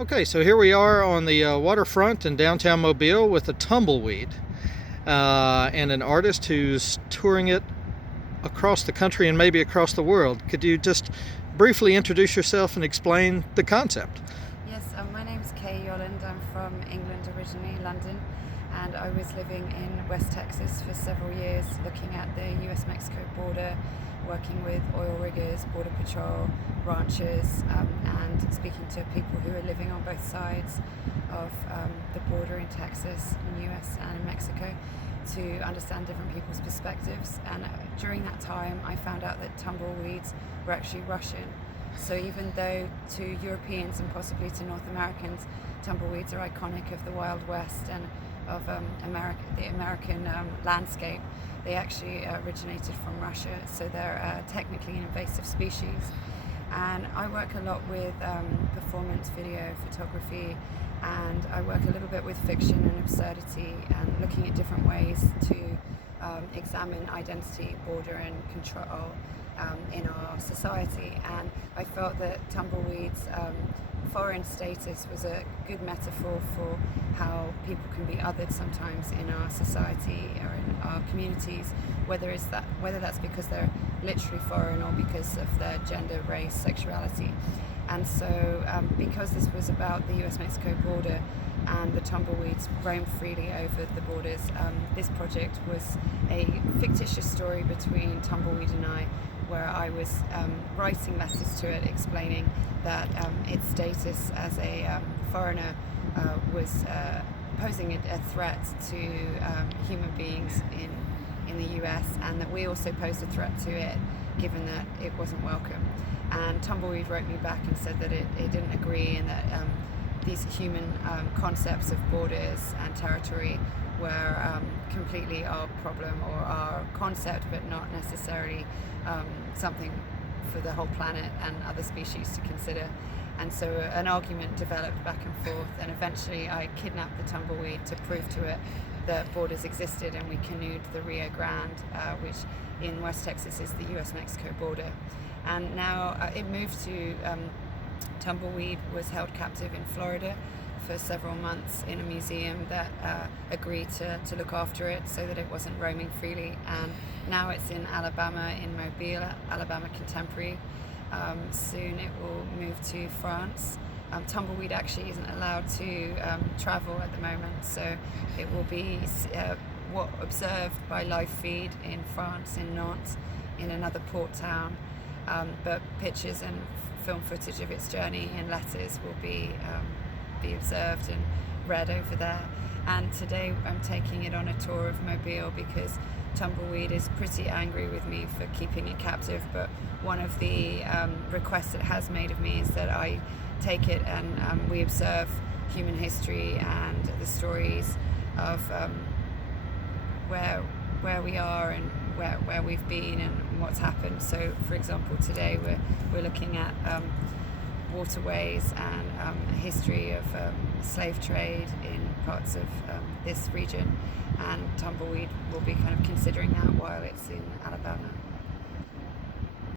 Okay, so here we are on the waterfront in downtown Mobile with a Tumbleweed and an artist who's touring it across the country and maybe across the world. Could you just briefly introduce yourself and explain the concept? Yes, my name's Yoland. I'm from England originally, London, and I was living in West Texas for several years, looking at the US-Mexico border, working with oil riggers, border patrol, ranchers, and speaking to people who are living on both sides of the border in Texas, in the US and in Mexico, to understand different people's perspectives. And during that time, I found out that tumbleweeds were actually Russian. So even though to Europeans and possibly to North Americans, tumbleweeds are iconic of the Wild West and of the American landscape, they actually originated from Russia. So they're technically an invasive species. And I work a lot with performance video photography, and I work a little bit with fiction and absurdity and looking at different ways to examine identity, border and control in our society. And I felt that tumbleweeds' foreign status was a good metaphor for how people can be othered sometimes in our society or in our communities, whether that's because they're literally foreign or because of their gender, race, sexuality. And so because this was about the US-Mexico border and the tumbleweeds roam freely over the borders, this project was a fictitious story between Tumbleweed and I, where I was writing letters to it explaining that its status as a foreigner was posing a threat to human beings in the US, and that we also posed a threat to it given that it wasn't welcome. And Tumbleweed wrote me back and said that it didn't agree, and that these human concepts of borders and territory were completely our problem or our concept, but not necessarily something for the whole planet and other species to consider. And so an argument developed back and forth, and eventually I kidnapped the tumbleweed to prove to it that borders existed, and we canoed the Rio Grande, which in West Texas is the US-Mexico border. And now it moved to Tumbleweed was held captive in Florida for several months in a museum that agreed to look after it so that it wasn't roaming freely. And now it's in Alabama, in Mobile, Alabama Contemporary. Soon it will move to France. Tumbleweed actually isn't allowed to travel at the moment, so it will be observed by live feed in France, in Nantes, in another port town. But pictures and film footage of its journey in letters will be observed and read over there. And today I'm taking it on a tour of Mobile because Tumbleweed is pretty angry with me for keeping it captive, but one of the requests it has made of me is that I take it and we observe human history and the stories of where we are and where we've been and what's happened. So for example, today we're looking at waterways and a history of slave trade in parts of this region, and Tumbleweed will be kind of considering that while it's in Alabama.